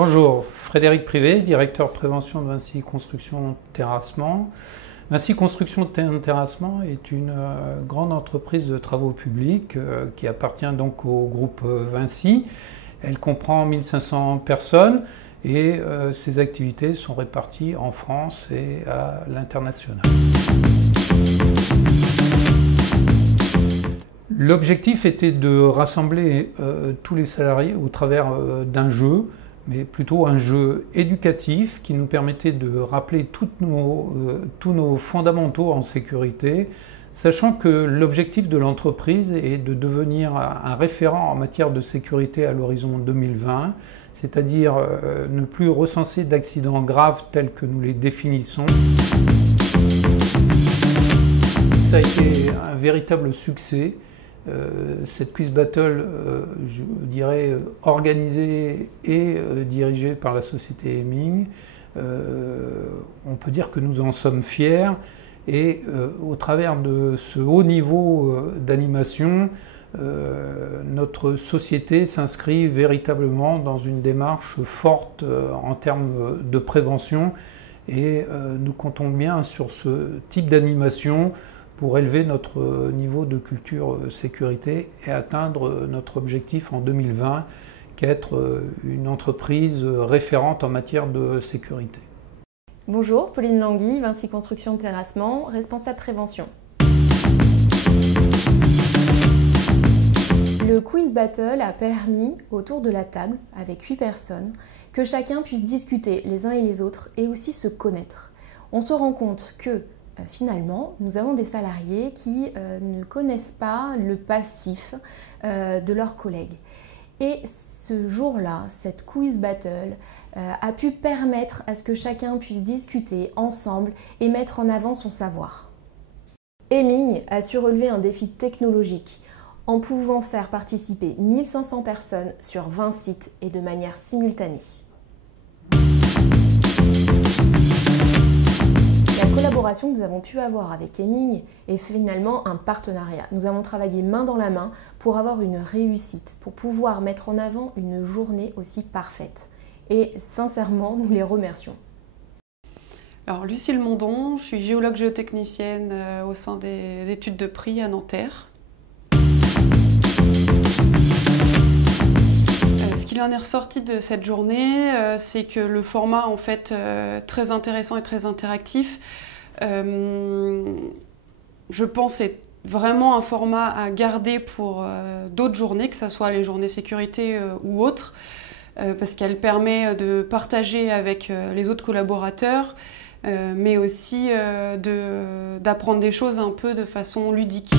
Bonjour, Frédéric Privé, directeur prévention de Vinci Construction Terrassement. Vinci Construction Terrassement est une grande entreprise de travaux publics qui appartient donc au groupe Vinci. Elle comprend 1500 personnes et ses activités sont réparties en France et à l'international. L'objectif était de rassembler tous les salariés au travers d'un jeu, mais plutôt un jeu éducatif qui nous permettait de rappeler tous nos fondamentaux en sécurité, sachant que l'objectif de l'entreprise est de devenir un référent en matière de sécurité à l'horizon 2020, c'est-à-dire ne plus recenser d'accidents graves tels que nous les définissons. Ça a été un véritable succès. Cette quiz battle, je dirais, organisée et dirigée par la société Hemming, on peut dire que nous en sommes fiers et au travers de ce haut niveau d'animation, notre société s'inscrit véritablement dans une démarche forte en termes de prévention et nous comptons bien sur ce type d'animation pour élever notre niveau de culture sécurité et atteindre notre objectif en 2020, qu'être une entreprise référente en matière de sécurité. Bonjour, Pauline Langui, Vinci Construction Terrassement, responsable prévention. Le quiz battle a permis, autour de la table, avec 8 personnes, que chacun puisse discuter les uns et les autres et aussi se connaître. On se rend compte que finalement, nous avons des salariés qui ne connaissent pas le passif de leurs collègues. Et ce jour-là, cette quiz battle a pu permettre à ce que chacun puisse discuter ensemble et mettre en avant son savoir. Hemming a su relever un défi technologique en pouvant faire participer 1500 personnes sur 20 sites et de manière simultanée. La collaboration que nous avons pu avoir avec Hemming est finalement un partenariat. Nous avons travaillé main dans la main pour avoir une réussite, pour pouvoir mettre en avant une journée aussi parfaite. Et sincèrement, nous les remercions. Alors, Lucille Mondon, je suis géologue géotechnicienne au sein des études de prix à Nanterre. Ce qu'il en est ressorti de cette journée, c'est que le format en fait très intéressant et très interactif, je pense est vraiment un format à garder pour d'autres journées, que ce soit les journées sécurité ou autres, parce qu'elle permet de partager avec les autres collaborateurs, mais aussi d'apprendre des choses un peu de façon ludique.